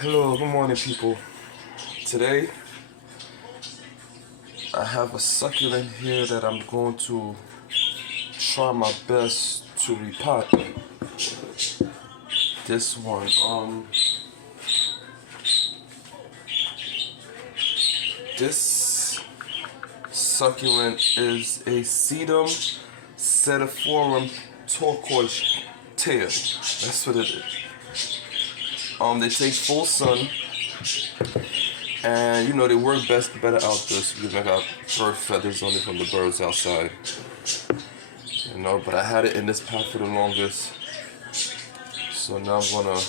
Hello, good morning, people. Today, I have a succulent here that I'm going to try my best to repot. This one, this succulent is a sedum sediforum turquoise tear. That's what it is. They take full sun, and they work better outdoors because I got bird feathers on it from the birds outside. But I had it in this pot for the longest, so now I'm gonna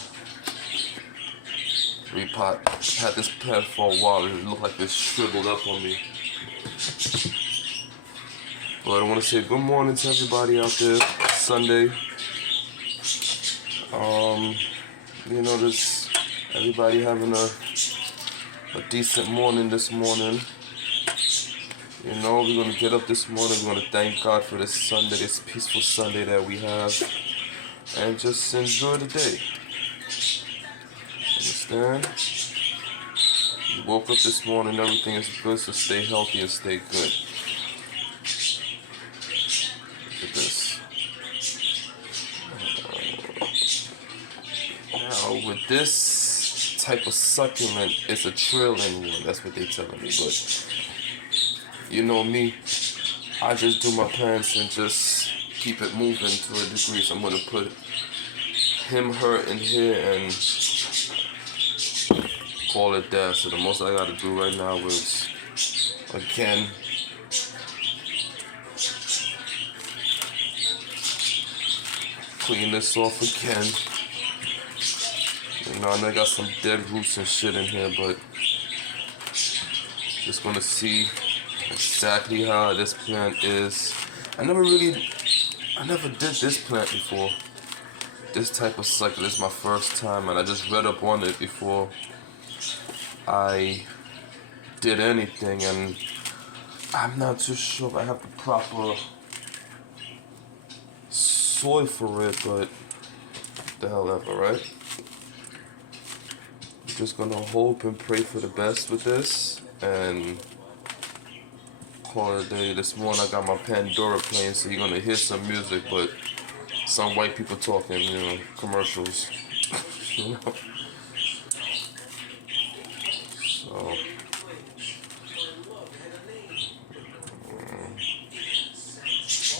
repot. I had this plant for a while. It looked like it shriveled up on me. But I want to say good morning to everybody out there. Sunday. This everybody having a decent morning this morning. We're gonna get up this morning. We're gonna thank God for this Sunday, this peaceful Sunday that we have, and just enjoy the day. Understand? You woke up this morning, everything is good, so stay healthy and stay good. Look at this. Now, with this type of succulent, it's a trailing one. That's what they're telling me. But you know me, I just do my plants and just keep it moving to a degree. So I'm gonna put him, her in here and call it that. So the most I gotta do right now is, again, clean this off again. I know I got some dead roots and shit in here, but just gonna see exactly how this plant is. I never did this plant before. This type of cycle is my first time, and I just read up on it before I did anything, and I'm not too sure if I have the proper soil for it, but the hell ever, right? I'm just gonna hope and pray for the best with this, and call it a day. This morning I got my Pandora playing, so you're gonna hear some music, but some white people talking, commercials. So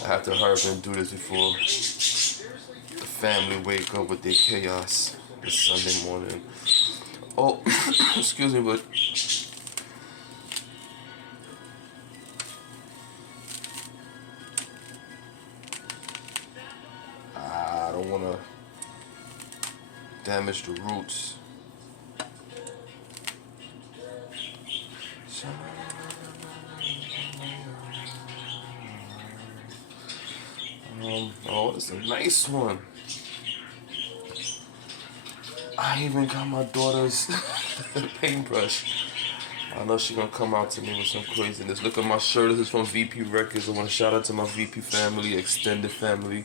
I have to hurry up and do this before the family wake up with their chaos this Sunday morning. Oh, excuse me, but I don't want to damage the roots. Oh, it's a nice one. I even got my daughter's paintbrush. I know she's gonna come out to me with some craziness. Look at my shirt. This is from VP Records. I want to shout out to my VP family, extended family.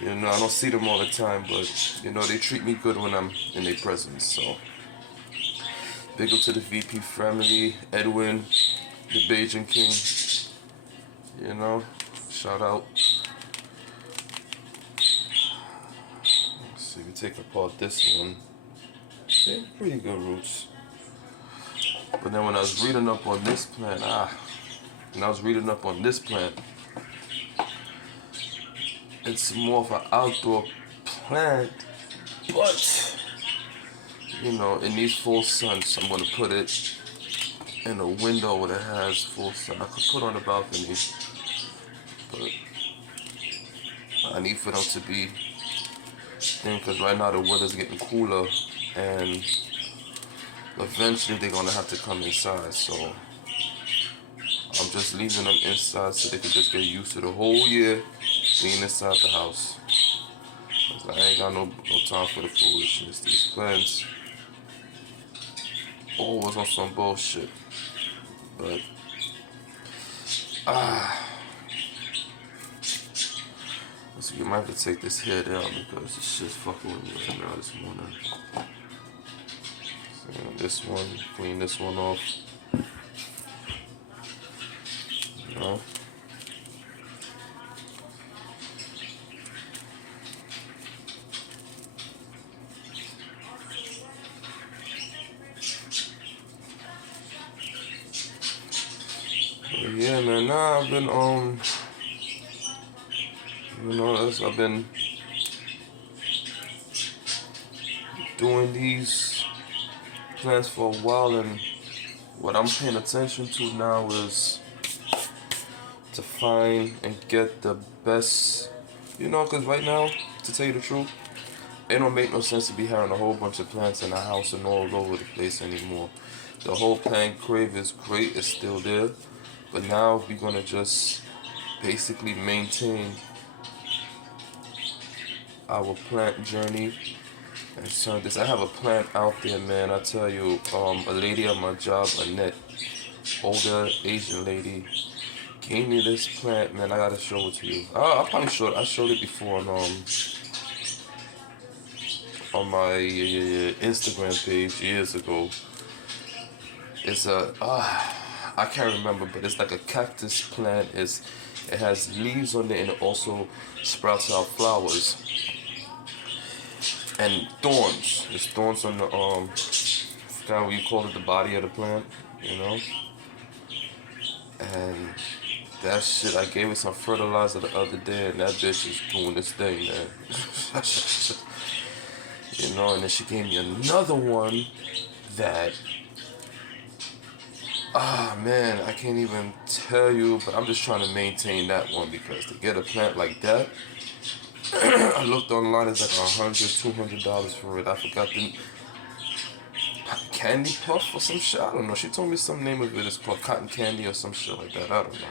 I don't see them all the time, but they treat me good when I'm in their presence. So big up to the VP family, Edwin, the Beijing King. Shout out. Let's see, we take apart this one. See, pretty good roots. But then when I was reading up on this plant, it's more of an outdoor plant, but it needs full sun, so I'm gonna put it in a window where it has full sun. I could put on the balcony, but I need for them to be thin, because right now the weather's getting cooler, and eventually they're gonna have to come inside. So I'm just leaving them inside so they can just get used to the whole year being inside the house. I ain't got no time for the foolishness. These plants always on some bullshit. But let's see, you might have to take this hair down because this shit's fucking with me right now this morning. This one, clean this one off. You know. But yeah, man. Nah, I've been I've been doing these plants for a while, and what I'm paying attention to now is to find and get the best, because right now, to tell you the truth, it don't make no sense to be having a whole bunch of plants in the house and all over the place anymore. The whole plant crave is great, it's still there, but now we're gonna just basically maintain our plant journey. And so this, I have a plant out there, man. I tell you, a lady at my job, Annette, older Asian lady, gave me this plant, man. I gotta show it to you. I probably I showed it before on my Instagram page years ago. It's I can't remember, but it's like a cactus plant. It has leaves on it, and it also sprouts out flowers and thorns. There's thorns on the kind of what you call it, the body of the plant, And that shit, I gave it some fertilizer the other day, and that bitch is doing this thing, man. And then she gave me another one that, man, I can't even tell you, but I'm just trying to maintain that one, because to get a plant like that, I looked online, it's like $100, $200 for it. I forgot the candy puff or some shit. I don't know. She told me some name of it. It's called cotton candy or some shit like that. I don't know.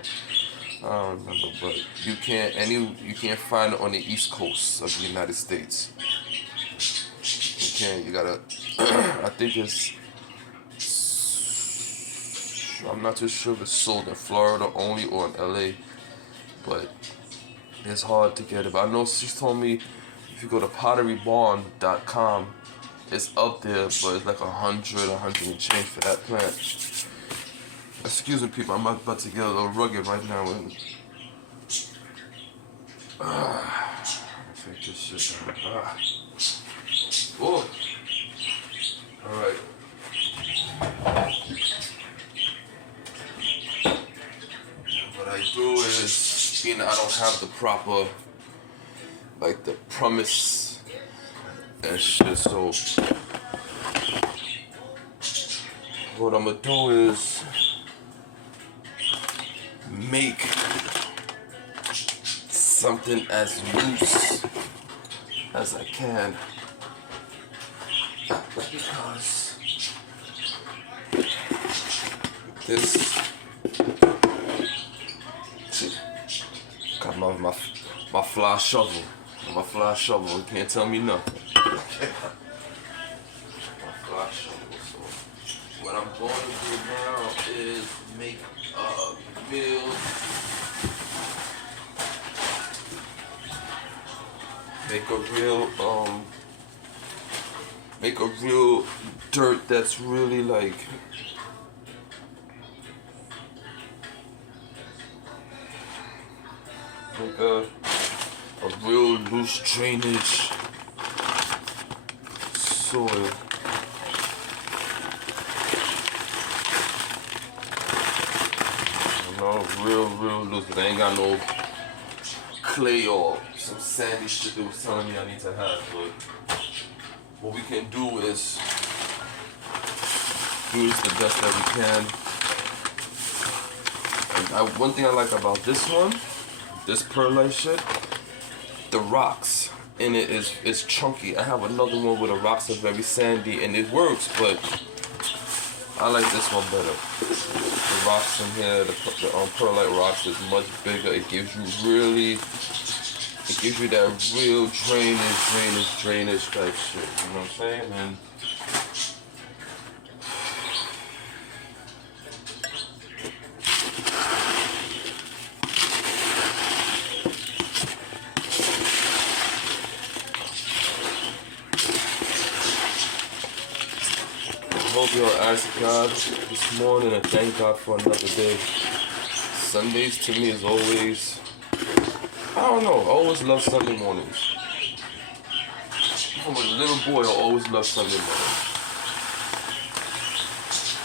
I don't remember, but you can't find it on the East Coast of the United States. You gotta. I think I'm not too sure if it's sold in Florida only or in LA, but it's hard to get it. But I know she told me if you go to potterybarn.com, it's up there, but it's like 100 and change for that plant. Excuse me, people, I'm about to get a little rugged right now. And take this shit down. Oh, all right. What I do is, I don't have the proper, like the premise and shit, so what I'm gonna do is make something as loose as I can, because this got my fly shovel. My fly shovel, you can't tell me nothing. My fly shovel. So what I'm going to do now is make a real dirt that's really like a real loose drainage soil. Real loose, but I ain't got no clay or some sandy shit they was telling me I need to have. But what we can do is do this the best that we can. And one thing I like about this one, this perlite shit, the rocks in it is chunky. I have another one where the rocks are very sandy and it works, but I like this one better. The rocks in here, the perlite rocks is much bigger. It gives you that real drainage type shit. You know what I'm saying? And hope you all ask God this morning and thank God for another day. Sundays to me is always, I don't know, I always love Sunday mornings. From a little boy, I always loved Sunday mornings.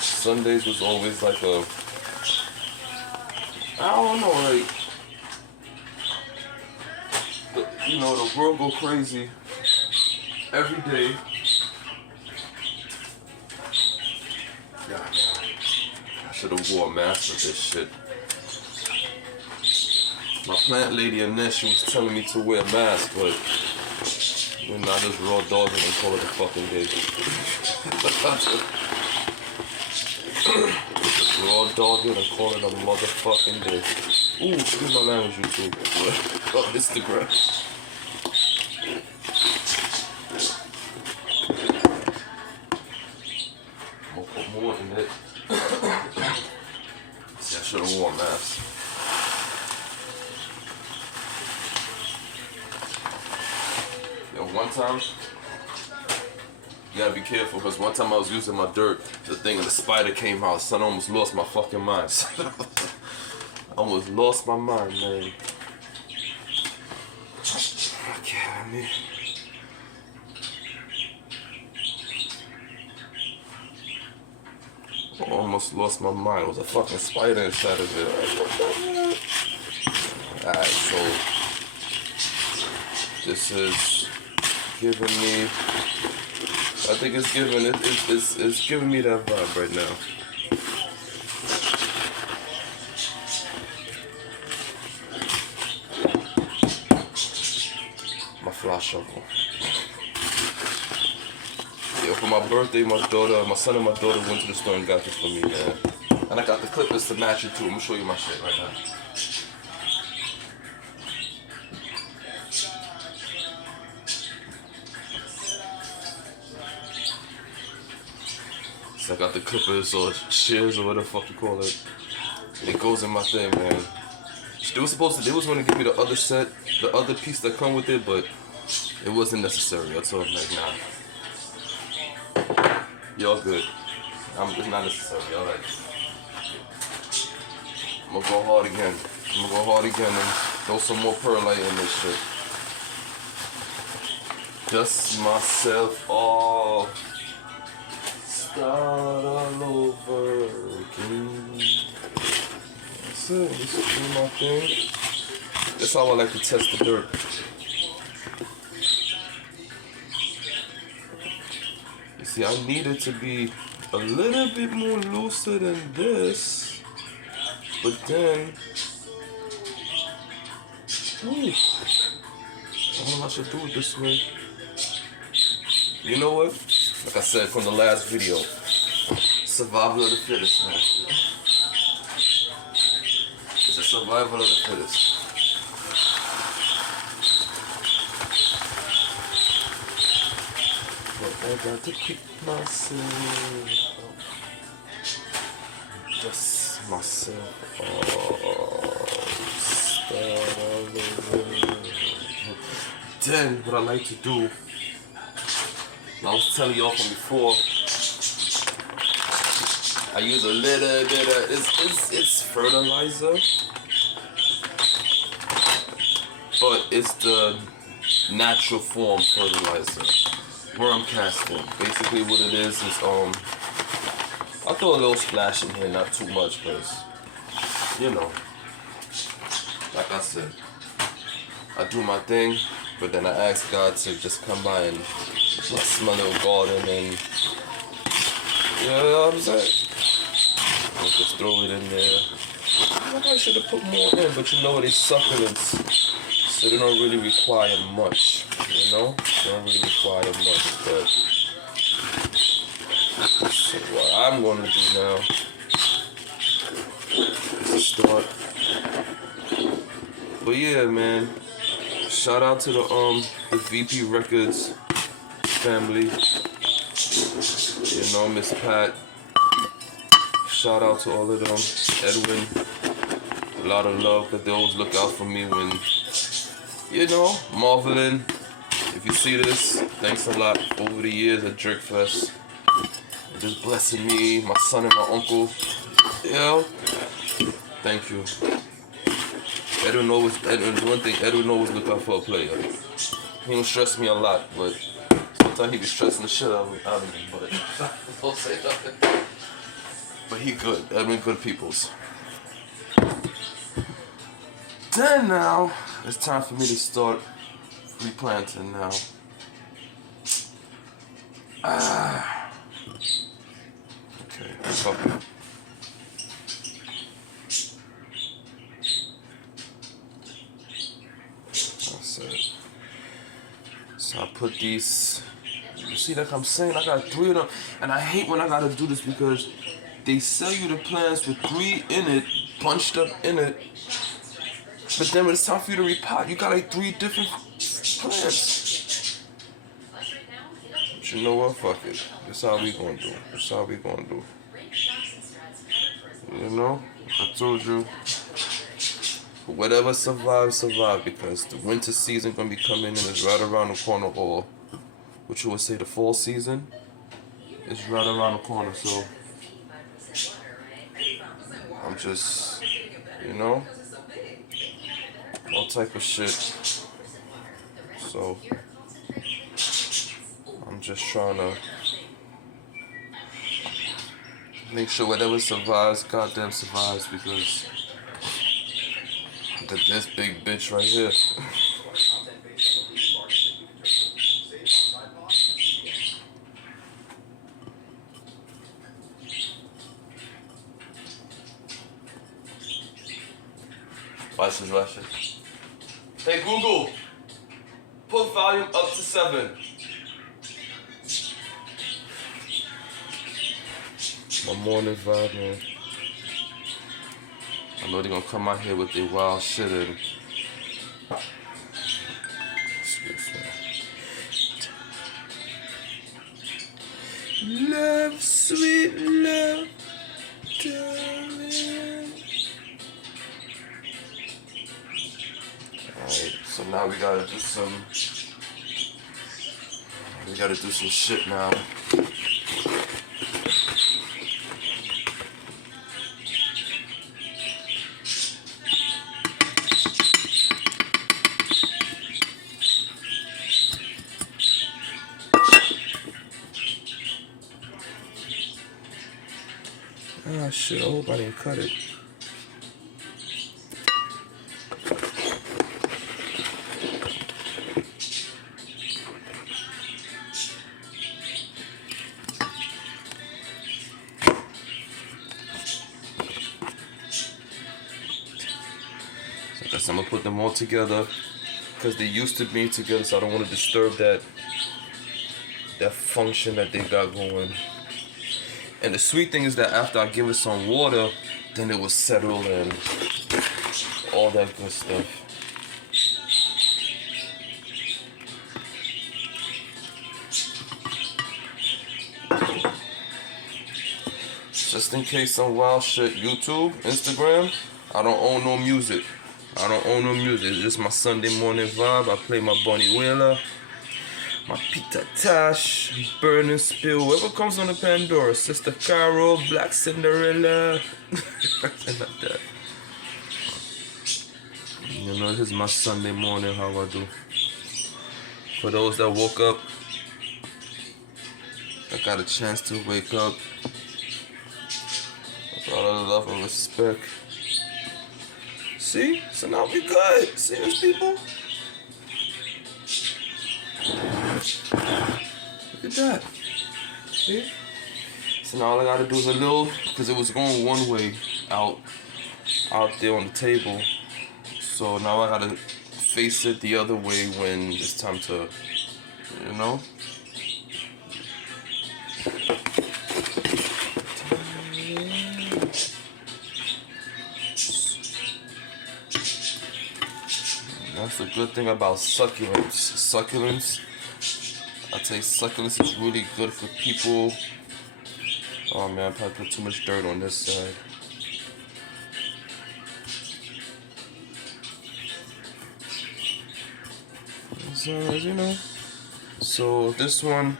Sundays was always like a, I don't know, like, the world go crazy every day. God, man, I should have wore a mask with this shit. My plant lady in there, she was telling me to wear a mask, but I just raw dog it and call it a fucking day. Just raw dog it and call it a motherfucking day. Ooh, excuse my language, YouTube. Oh, Instagram. I'm gonna put more in it. See, I should have worn a mask. Yo, one time, you gotta be careful, because one time I was using my dirt, the thing and the spider came out, son, I almost lost my fucking mind. I almost lost my mind, man. Okay, let me... I almost lost my mind. It was a fucking spider inside of it. Alright, so this is giving me, I think it's giving me that vibe right now. My fly shovel. Yeah, for my birthday, my son and my daughter went to the store and got this for me, man. And I got the clippers to match it too. I'm gonna show you my shit right now. So I got the clippers or shears or whatever the fuck you call it. It goes in my thing, man. They was gonna give me the other set, the other piece that come with it, but it wasn't necessary. I told them, like, nah. Y'all good. It's not necessary, alright. I'm gonna go hard again. And throw some more perlite in this shit. Dust myself off. Start all over again. That's it. This is my thing. That's how I like to test the dirt. You see, I need it to be a little bit more looser than this, but then, I don't know if I should do it this way. You know what? Like I said from the last video, survival of the fittest, man. It's a survival of the fittest. But I got to keep myself up. Dust myself off. Start all over. Then what I like to do, I was telling y'all from before, I use a little bit of, it's fertilizer, but it's the natural form fertilizer. Worm casting. Basically what it is I throw a little splash in here, not too much, because, like I said, I do my thing, but then I ask God to just come by and bless my little garden and, you know what I'm saying? I'll just throw it in there. I should have put more in, but you know what, it's succulents, so they don't really require much, you know? They don't really require much, but so what I'm gonna do now is start. But yeah, man, shout out to the VP Records family, you know, Miss Pat. Shout out to all of them, Edwin. A lot of love, that they always look out for me when, marveling. If you see this, thanks a lot over the years at Jerkfest. Just blessing me, my son and my uncle. Yeah. Thank you. Edwin always, one thing, Edwin always look out for a player. He don't stress me a lot, but sometimes he be stressing the shit out of me, but don't say nothing. But he good, Edwin good peoples. Then now, it's time for me to start replanting now. Okay, fuck it. That's it. So I put these, you see, like I'm saying, I got 3 of them. And I hate when I gotta do this because they sell you the plants with 3 in it, bunched up in it. But then when it's time for you to repot, you got like 3 different plants. But you know what? Fuck it. That's how we gonna do. That's how we gonna do. You know? I told you. Whatever survives, survive, because the winter season gonna be coming in. It's right around the corner, or what you would say the fall season is right around the corner. So I'm just, you know, all type of shit. So I'm just trying to make sure whatever survives, goddamn survives, because this big bitch right here. Watch this, watch this. Hey Google, put volume up to 7. My morning vibe, man. I know they're gonna come out here with their wild shit and love, sweet love, darling. Alright, so now we gotta do some shit now. Ah, shit, I hope I didn't cut it. So I guess I'm gonna put them all together because they used to be together, so I don't want to disturb that function that they got going. And the sweet thing is that after I give it some water, then it will settle and all that good stuff. Just in case some wild shit, YouTube, Instagram, I don't own no music. It's just my Sunday morning vibe. I play my Bonnie Whaler, my Peter Tosh, Burn and Spill, whoever comes on the Pandora, Sister Carol, Black Cinderella, something like that. You know, this is my Sunday morning, how I do. For those that woke up, I got a chance to wake up. With all the love and respect. See? So now we good. See these people? Look at that. See? So now all I gotta do is a little, because it was going one way out there on the table. So now I gotta face it the other way when it's time to, you know? That's the good thing about succulents. I tell you, succulents is really good for people. Oh man, I probably put too much dirt on this side. So, you know. So this one,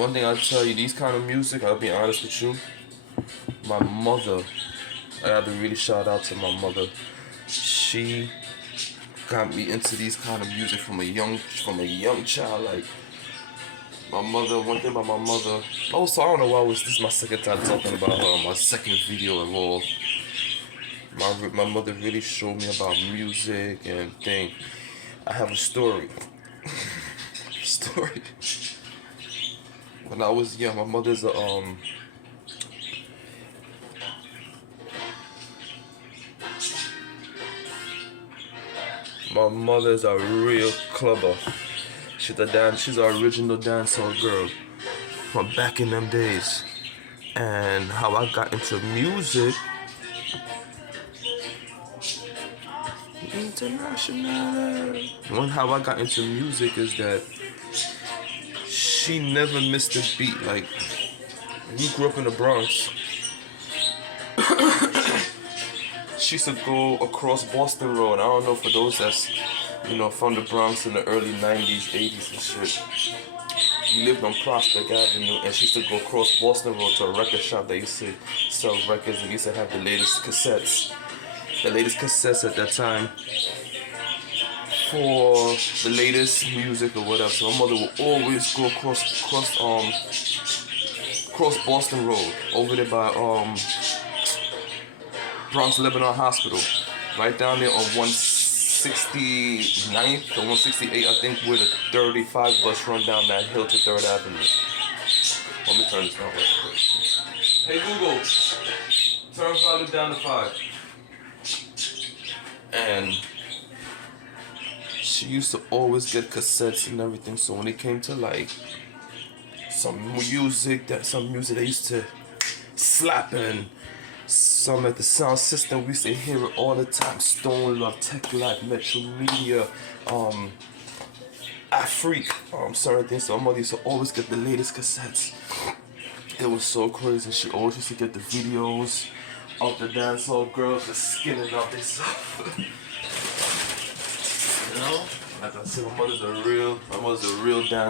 one thing I'll tell you, these kind of music, I'll be honest with you, my mother, I have to really shout out to my mother. She got me into these kind of music from a young child. Like my mother, one thing about my mother. Also, I don't know why this is my second time talking about her, my second video of all. My mother really showed me about music and things. I have a story. Story. When I was young, my mother's my mother's a real clubber. She's an original dancehall girl from back in them days. And how I got into music, international. How I got into music is that she never missed a beat. Like, we grew up in the Bronx. She used to go across Boston Road. I don't know, for those that's, from the Bronx in the early 90s, 80s and shit. We lived on Prospect Avenue, and she used to go across Boston Road to a record shop that used to sell records, and used to have the latest cassettes. The latest cassettes at that time for the latest music or whatever. So my mother would always go across Boston Road, over there by Bronx Lebanon Hospital, right down there on 169th or 168, I think, where the 35 bus run down that hill to 3rd Avenue. Let me turn this down real quick. Hey Google, turn volume down to 5. And she used to always get cassettes and everything. So when it came to like some music that used to slap, and some at the sound system, we used to hear it all the time. Stone Love, Tech Life, Metro Media, Afrique, certain things. So my mother used to always get the latest cassettes. It was so crazy. She always used to get the videos of the dancehall girls just skinning up themselves. Like I said, my mother's a real dancer.